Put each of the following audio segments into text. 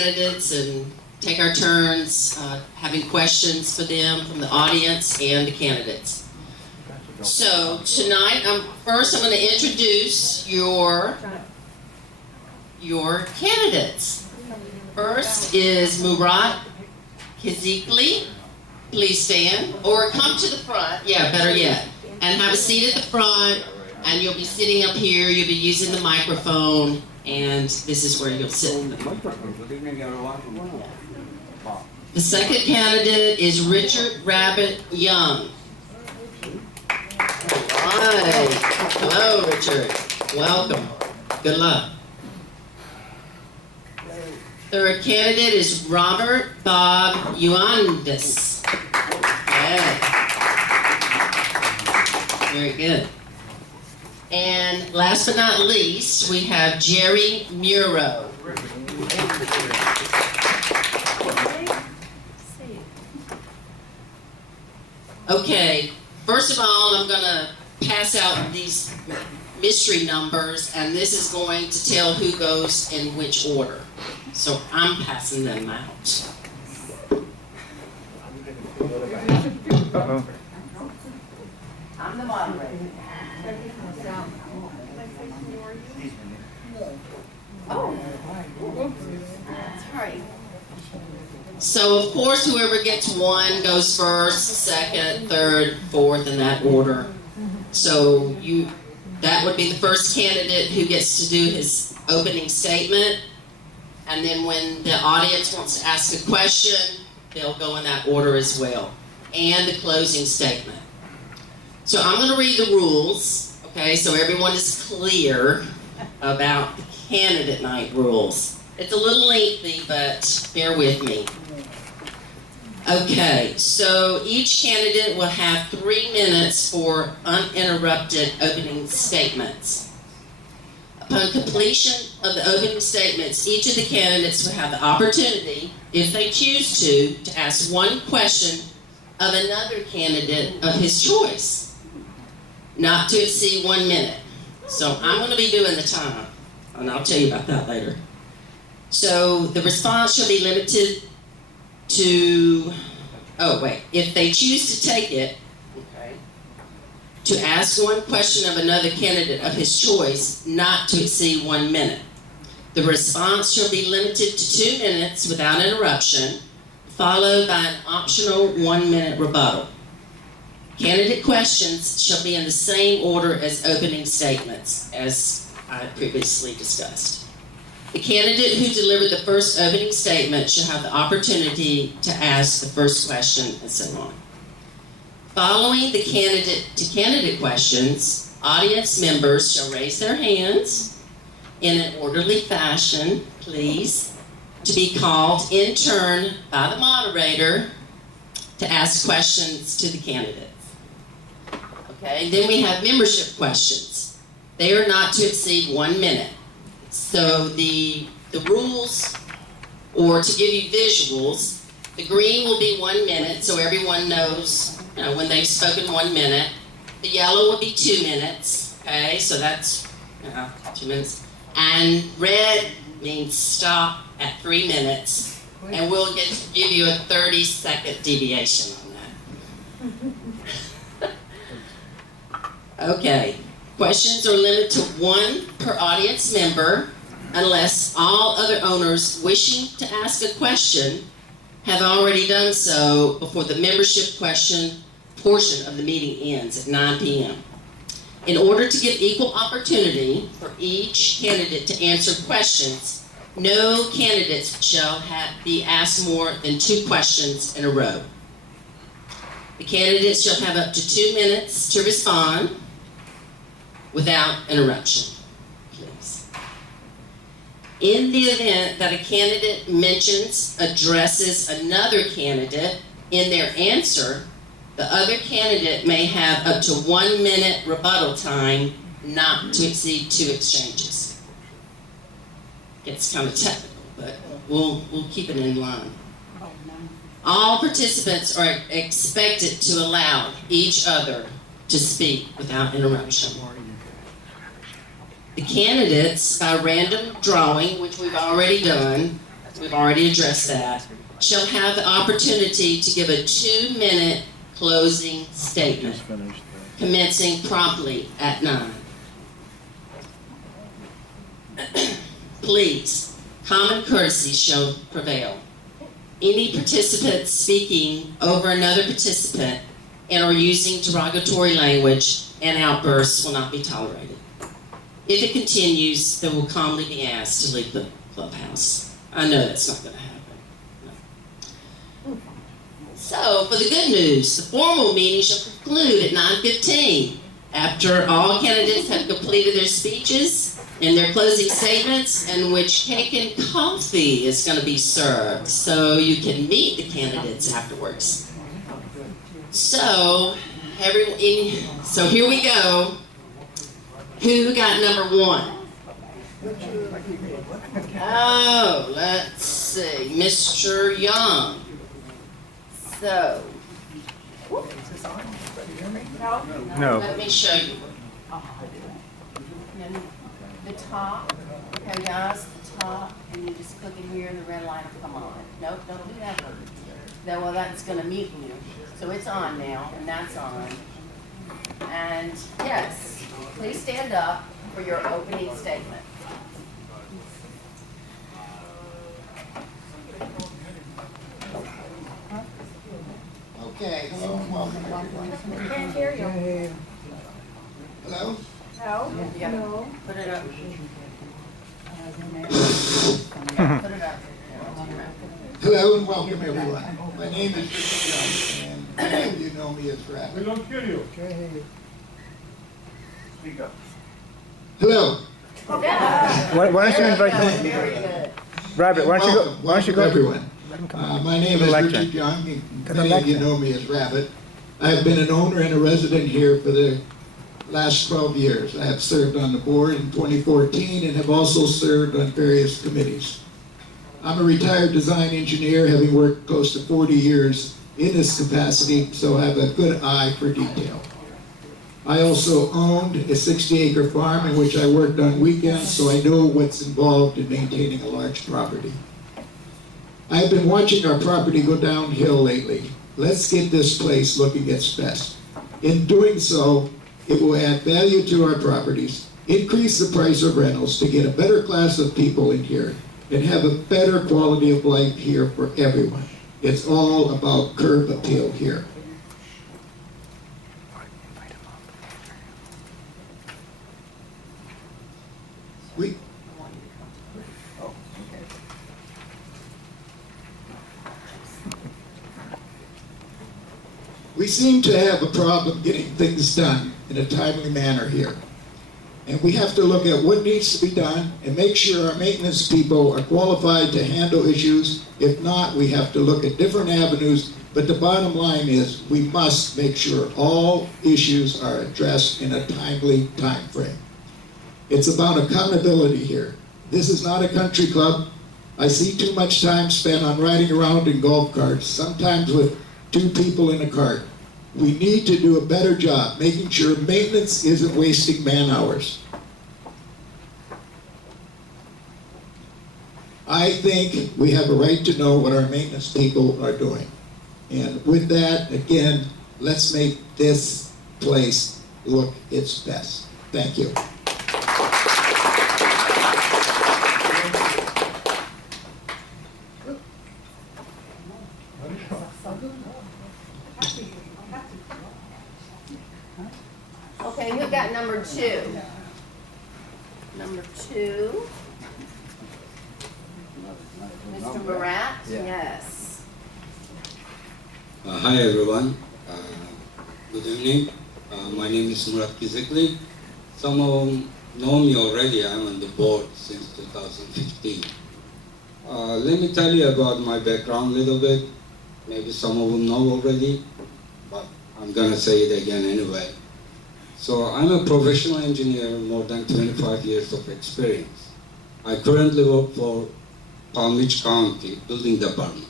candidates and take our turns having questions for them from the audience and the candidates. So tonight, first I'm going to introduce your candidates. First is Murat Kizikli. Please stand, or come to the front, yeah, better yet, and have a seat at the front, and you'll be sitting up here, you'll be using the microphone, and this is where you'll sit. The second candidate is Richard Rabbit Young. All right. Hello, Richard. Welcome. Good luck. Third candidate is Robert Bob Euandis. Yeah. Very good. And last but not least, we have Jerry Muro. Okay, first of all, I'm going to pass out these mystery numbers, and this is going to tell who goes in which order. So I'm passing them out. Uh-oh. I'm the moderator. Oh, that's right. So of course, whoever gets one goes first, second, third, fourth, in that order. So that would be the first candidate who gets to do his opening statement. And then when the audience wants to ask a question, they'll go in that order as well. And the closing statement. So I'm going to read the rules, okay, so everyone is clear about the candidate night rules. It's a little lengthy, but bear with me. Okay, so each candidate will have 3 minutes for uninterrupted opening statements. Upon completion of the opening statements, each of the candidates will have the opportunity, if they choose to ask one question of another candidate of his choice, not to exceed 1 minute. So I'm going to be doing the time, and I'll tell you about that later. So the response shall be limited to, if they choose to take it, okay, to ask one question of another candidate of his choice, not to exceed 1 minute. The response shall be limited to 2 minutes without interruption, followed by an optional 1 minute rebuttal. Candidate questions shall be in the same order as opening statements, as I previously discussed. The candidate who delivered the first opening statement shall have the opportunity to ask the first question, and so on. Following the candidate questions, audience members shall raise their hands in an orderly fashion, please, to be called in turn by the moderator to ask questions to the candidates. Okay, then we have membership questions. They are not to exceed 1 minute. So the rules, or to give you visuals, the green will be 1 minute, so everyone knows when they've spoken 1 minute. The yellow will be 2 minutes, okay, so that's 2 minutes. And red means stop at 3 minutes, and we'll give you a 30-second deviation on that. Okay. Questions are limited to 1 per audience member unless all other owners wishing to ask a question have already done so before the membership question portion of the meeting ends at 9 p.m. In order to give equal opportunity for each candidate to answer questions, no candidates shall be asked more than 2 questions in a row. The candidates shall have up to 2 minutes to respond without interruption, please. In the event that a candidate addresses another candidate in their answer, the other candidate may have up to 1 minute rebuttal time, not to exceed 2 exchanges. It's kind of technical, but we'll keep it in line. All participants are expected to allow each other to speak without interruption. The candidates, by random drawing, which we've already done, we've already addressed that, shall have the opportunity to give a 2-minute closing statement, Just finished. commencing promptly at 9. Please, common courtesy shall prevail. Any participant speaking over another participant and or using derogatory language and outbursts will not be tolerated. If it continues, they will calmly be asked to leave the clubhouse. I know that's not going to happen. No. So, for the good news, the formal meeting shall conclude at 9:15 after all candidates have completed their speeches and their closing statements, in which cake and coffee is going to be served so you can meet the candidates afterwards. So, so here we go. Who got number 1? Oh, let's see, Mr. Young. So, No. let me show you. The top, okay guys, the top, and you just click in here and the red light will come on. Nope, don't do that. Well, that's gonna mute you. So it's on now, and that's on. And yes, please stand up for your opening statement. Okay, hello and welcome. Can't hear you. Hello? Yeah, No. put it up. Put it up. Hello and welcome everyone. My name is Richard Young and many of you know me as We Rabbit. don't hear you. Speak up. Hello. Why don't you invite them? Very good. Rabbit, why don't you go? Why don't you go? everyone? My name To is the lectern. Richard Young and To the many of you lectern. know me as Rabbit. I've been an owner and a resident here for the last 12 years. I have served on the board in 2014 and have also served on various committees. I'm a retired design engineer, having worked close to 40 years in this capacity, so I have a good eye for detail. I also owned a 60-acre farm in which I worked on weekends, so I know what's involved in maintaining a large property. I've been watching our property go downhill lately. Let's get this place looking its best. In doing so, it will add value to our properties, increase the price of rentals to get a better class of people in here, and have a better quality of life here for everyone. It's all about curb appeal here. We, we seem to have a problem getting things done in a timely manner here. And we have to look at what needs to be done and make sure our maintenance people are qualified to handle issues. If not, we have to look at different avenues. But the bottom line is we must make sure all issues are addressed in a timely time frame. It's about accountability here. This is not a country club. I see too much time spent on riding around in golf carts, sometimes with 2 people in a cart. We need to do a better job making sure maintenance isn't wasting man hours. I think we have a right to know what our maintenance people are doing. And with that, again, let's make this place look its best. Thank you. Okay, who got number 2? Number 2. Mr. Barat? Yes. Hi everyone, good evening. My name is Murat Kizikli. Some of them know me already. I'm on the board since 2015. Let me tell you about my background a little bit. Maybe some of them know already, but I'm gonna say it again anyway. So I'm a professional engineer, more than 25 years of experience. I currently work for Palm Beach County Building Department.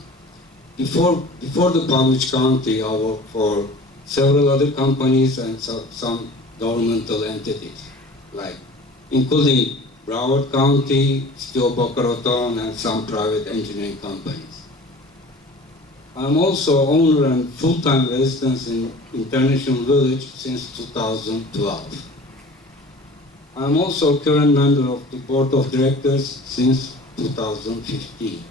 Before the Palm Beach County, I worked for several other companies and some governmental entities, like including Broward County, Steel Boca Raton, and some private engineering companies. I'm also owner and full-time resident in International Village since 2012. I'm also current member of the board of directors since 2015.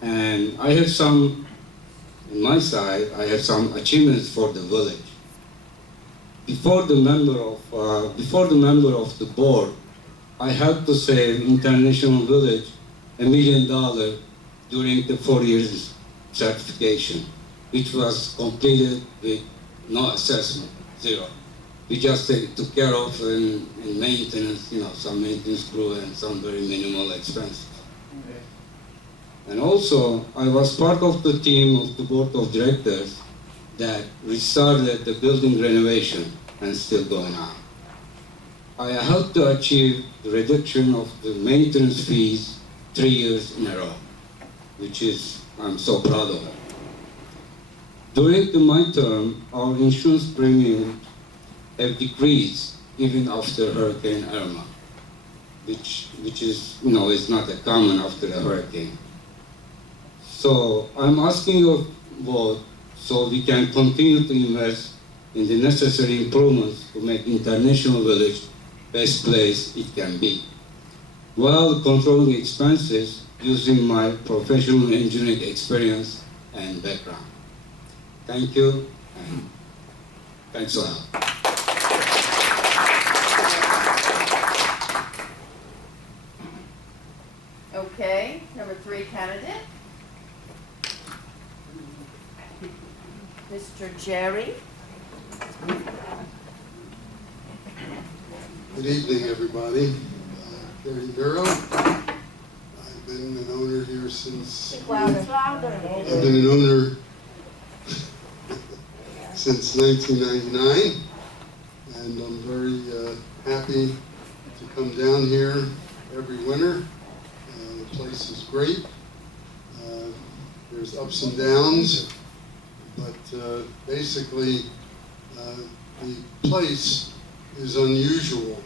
And I have some, on my side, I have some achievements for the village. Before the member of the board, I helped to save International Village $1 million during the 4 years certification, which was completed with no assessment, zero. We just took care of in maintenance, some maintenance crew and some very minimal expenses. And also, I was part of the team of the board of directors that restarted the building renovation and still going on. I helped to achieve the reduction of the maintenance fees 3 years in a row, which I'm so proud of. During my term, our insurance premium have decreased even after Hurricane Irma, which is, is not a common after a hurricane. So I'm asking your vote so we can continue to invest in the necessary improvements to make International Village best place it can be, while controlling expenses using my professional engineering experience and background. Thank you, and thanks a lot. Okay, number 3 candidate. Mr. Jerry. Good evening, everybody. Gary Duro. I've been an owner here since... I've been an owner since 1999, and I'm very happy to come down here every winter. The place is great. There's ups and downs, but basically the place is unusual,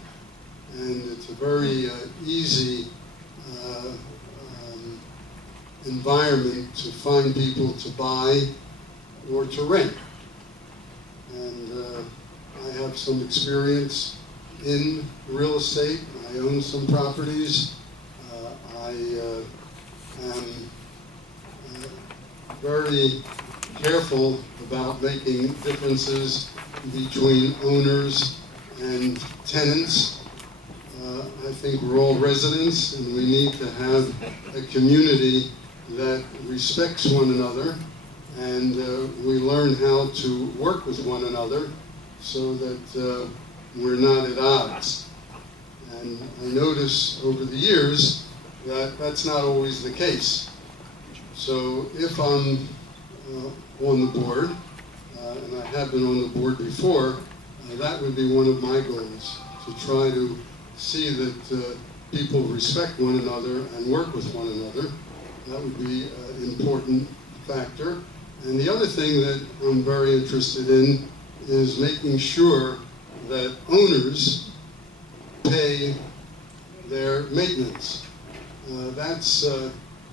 and it's a very easy environment to find people to buy or to rent. And I have some experience in real estate. I own some properties. I am very careful about making differences between owners and tenants. I think we're all residents, and we need to have a community that respects one another, and we learn how to work with one another so that we're not at odds. And I notice over the years that that's not always the case. So if I'm on the board, and I have been on the board before, that would be one of my goals, to try to see that people respect one another and work with one another. That would be an important factor. And the other thing that I'm very interested in is making sure that owners pay their maintenance.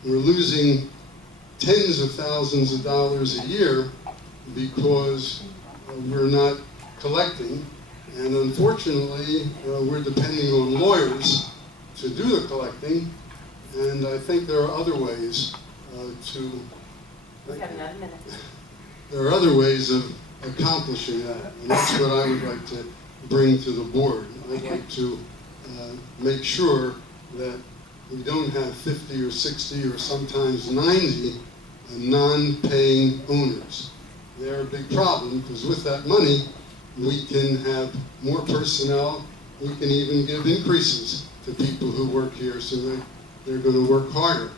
We're losing tens of thousands of dollars a year because we're not collecting, and unfortunately we're depending on lawyers to do the collecting, and I think there are other ways We have another minute. there are other ways of accomplishing that, and that's what I would like to bring to the board. I'd like to make sure that we don't have 50 or 60 or sometimes 90 non-paying owners. They're a big problem, because with that money, we can have more personnel. We can even give increases to people who work here so that they're going to work harder.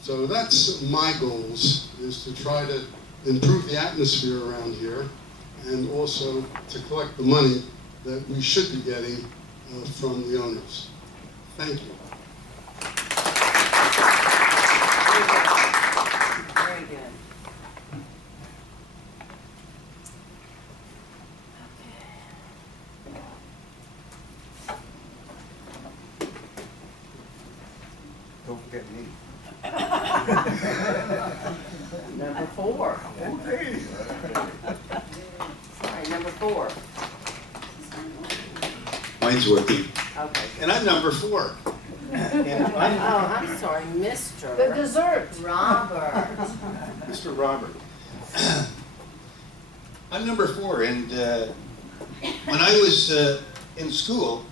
So that's my goals, is to try to improve the atmosphere around here, and also to collect the money that we should be getting from the owners. Thank you. Very good. 4. Sorry, number 4. Mine's working. Okay. And I'm number 4. And Oh, I'm sorry, Mr. The dessert. Robert. Mr. Robert. I'm number 4, and when I was in school,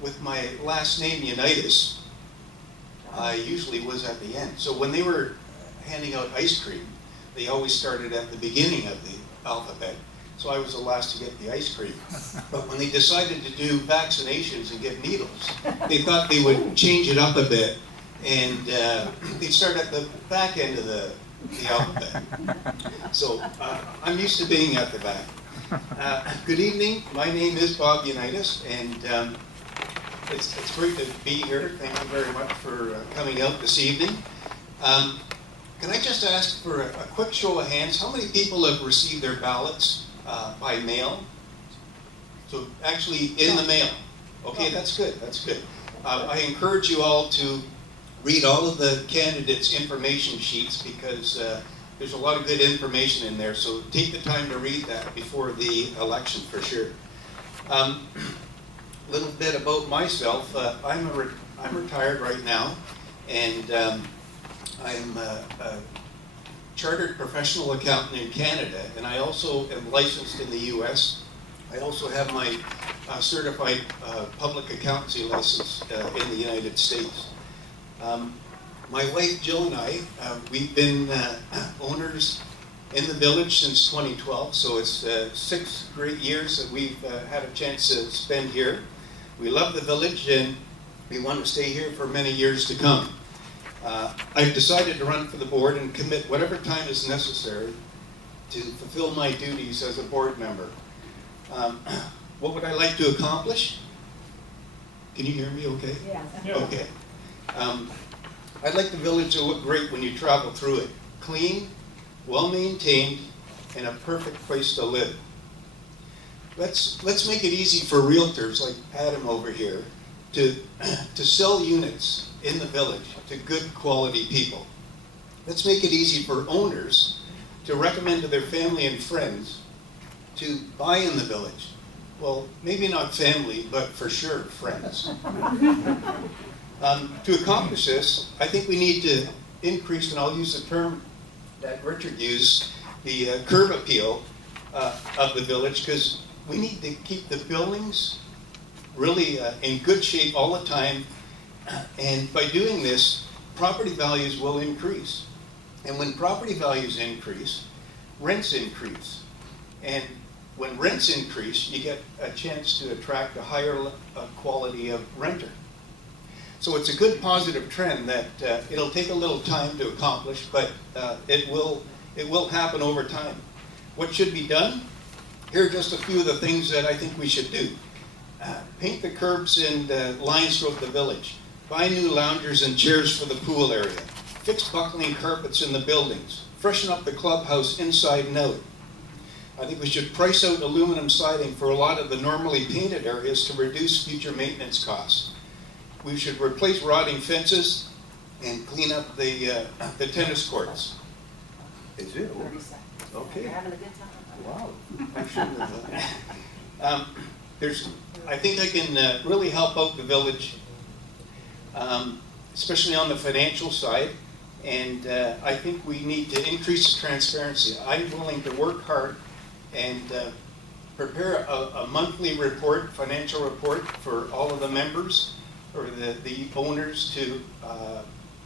with my last name, Unitas, I usually was at the end. So when they were handing out ice cream, they always started at the beginning of the alphabet. So I was the last to get the ice cream. But when they decided to do vaccinations and give needles, they thought they would change it up a bit, and they'd start at the back end of the alphabet. So I'm used to being at the back. Good evening. My name is Bob Unitas, and it's great to be here. Thank you very much for coming out this evening. Can I just ask for a quick show of hands? How many people have received their ballots by mail? So actually in the mail. Okay, that's good. That's good. I encourage you all to read all of the candidates' information sheets because there's a lot of good information in there. So take the time to read that before the election for sure. A little bit about myself. I'm retired right now, and I'm a chartered professional accountant in Canada, and I also am licensed in the U.S. I also have my certified public accountancy license in the United States. My wife Jill and I, we've been owners in the village since 2012, so it's 6 great years that we've had a chance to spend here. We love the village and we want to stay here for many years to come. I've decided to run for the board and commit whatever time is necessary to fulfill my duties as a board member. What would I like to accomplish? Can you hear me okay? Yeah. Okay. I'd like the village to look great when you travel through it. Clean, well-maintained, and a perfect place to live. Let's make it easy for realtors like Adam over here to sell units in the village to good quality people. Let's make it easy for owners to recommend to their family and friends to buy in the village. Well, maybe not family, but for sure friends. To accomplish this, I think we need to increase, and I'll use the term that Richard used, the curb appeal of the village, because we need to keep the buildings really in good shape all the time, and by doing this, property values will increase. And when property values increase, rents increase. And when rents increase, you get a chance to attract a higher quality of renter. So it's a good positive trend that it'll take a little time to accomplish, but it will happen over time. What should be done? Here are just a few of the things that I think we should do. Paint the curbs and lines throughout the village. Buy new loungers and chairs for the pool area. Fix buckling carpets in the buildings. Freshen up the clubhouse inside and out. I think we should price out aluminum siding for a lot of the normally painted areas to reduce future maintenance costs. We should replace rotting fences and clean up the tennis courts. Is it? 30 seconds. Okay. You're having a good time. Wow. I shouldn't have I think I can really help out the village, especially on the financial side, and I think we need to increase the transparency. I'm willing to work hard and prepare a monthly report, financial report for all of the members or the owners to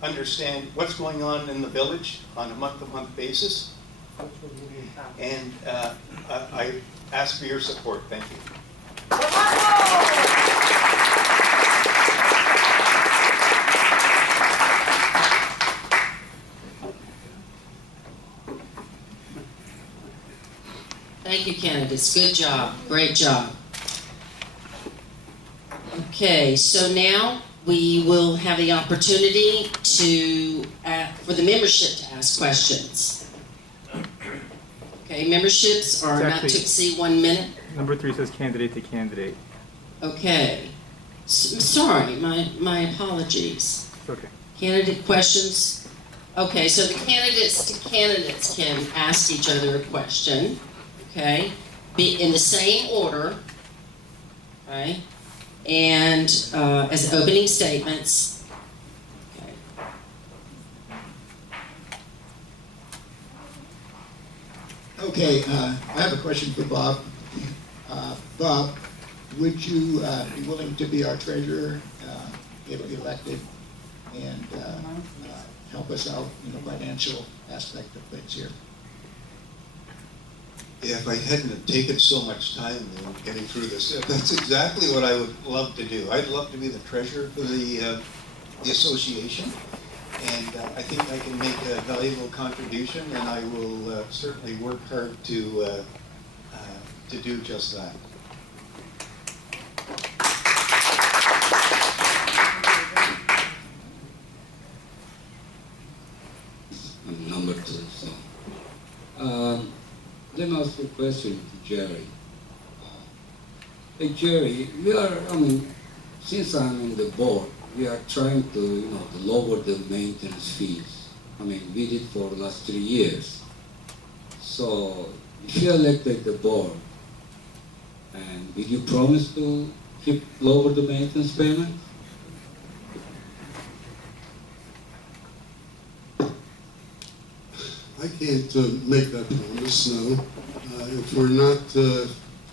understand what's going on in the village on a month-to-month basis. And I ask for your support. Thank you. Thank you, candidates. Good job. Great job. Okay, so now we will have the opportunity for the membership to ask questions. Okay, memberships are not to exceed 1 minute. Number 3 says candidate to candidate. Okay. Sorry, my apologies. It's okay. Candidate questions. Okay, so the candidates can ask each other a question, okay? Be in the same order, okay? And as opening statements. Okay. Okay, I have a question for Bob. Bob, would you be willing to be our treasurer if elected and help us out in the financial aspect of things here? If I hadn't have taken so much time in getting through this, that's exactly what I would love to do. I'd love to be the treasurer for the association, and I think I can make a valuable contribution, and I will certainly work hard to do just that. I'm number 2. So, let me ask you a question to Jerry. Hey Jerry, since I'm in the board, we are trying to, to lower the maintenance fees. We did for the last 3 years. So, if you elected the board, and will you promise to keep lower the maintenance payment? I can't make that promise, no. If we're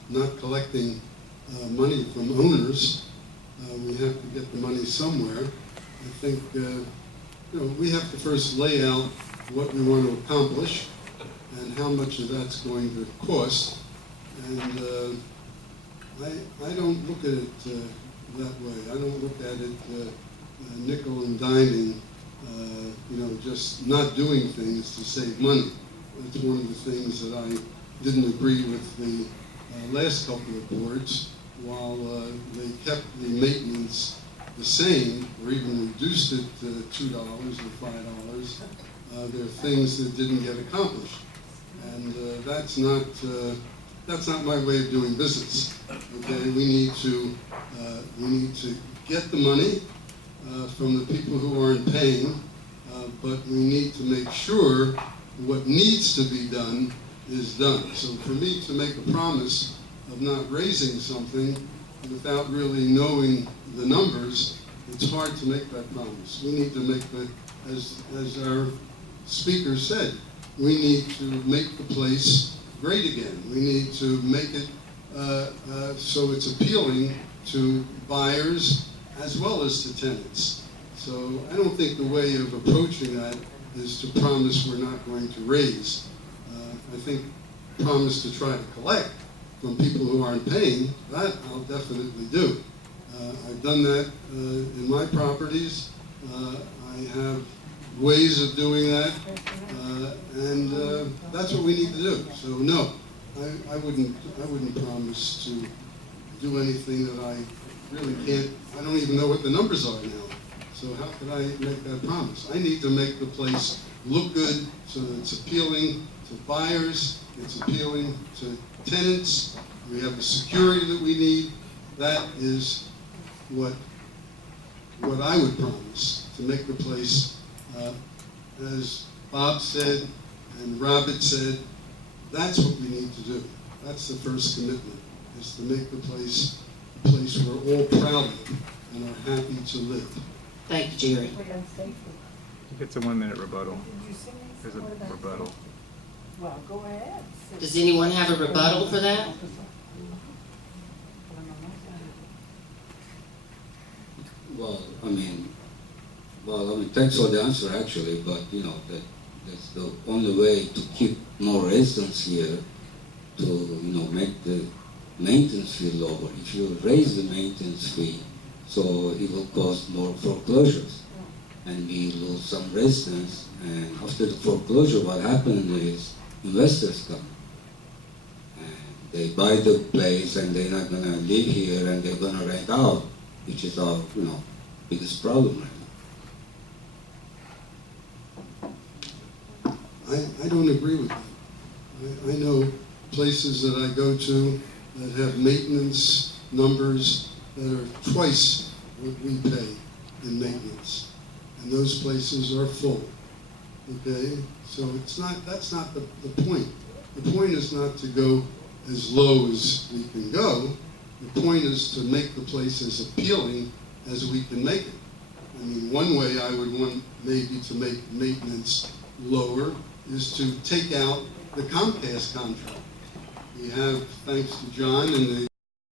not collecting money from owners, we have to get the money somewhere. I think we have to first lay out what we want to accomplish and how much of that's going to cost. And I don't look at it that way. I don't look at it nickel and diming. Just not doing things to save money. That's one of the things that I didn't agree with the last couple of boards. While they kept the maintenance the same, or even reduced it to $2 or $5, there are things that didn't get accomplished, and that's not my way of doing business. Okay, we need to get the money from the people who aren't paying. But we need to make sure what needs to be done is done. So for me to make a promise of not raising something without really knowing the numbers, it's hard to make that promise. We need to make as our speaker said, we need to make the place great again. We need to make it so it's appealing to buyers as well as to tenants. So I don't think the way of approaching that is to promise we're not going to raise. I think promise to try to collect from people who aren't paying, that I'll definitely do. I've done that in my properties. I have ways of doing that, and that's what we need to do. So no, I wouldn't promise to do anything that I really can't. I don't even know what the numbers are now. So how could I make that promise? I need to make the place look good so that it's appealing to buyers, it's appealing to tenants. We have the security that we need. That is what I would promise, to make the place, as Bob said and Robert said, that's what we need to do. That's the first commitment, is to make the place a place we're all proud of and are happy to live. Thank you, Jerry. I think it's a 1-minute rebuttal. There's a rebuttal. Well, go ahead. Does anyone have a rebuttal for that? Well, thanks for the answer actually, but that's the only way to keep more residents here to make the maintenance fee lower. If you raise the maintenance fee, so it will cause more foreclosures, and we lose some residents. And after the foreclosure, what happens is investors come, and they buy the place, and they're not gonna live here, and they're gonna rent out, which is our biggest problem right now. I don't agree with that. I know places that I go to that have maintenance numbers that are twice what we pay in maintenance. And those places are full. okay? So that's not the point. The point is not to go as low as we can go. The point is to make the place as appealing as we can make it. I mean, one way I would want maybe to make maintenance lower is to take out the Comcast contract. We have, thanks to John and the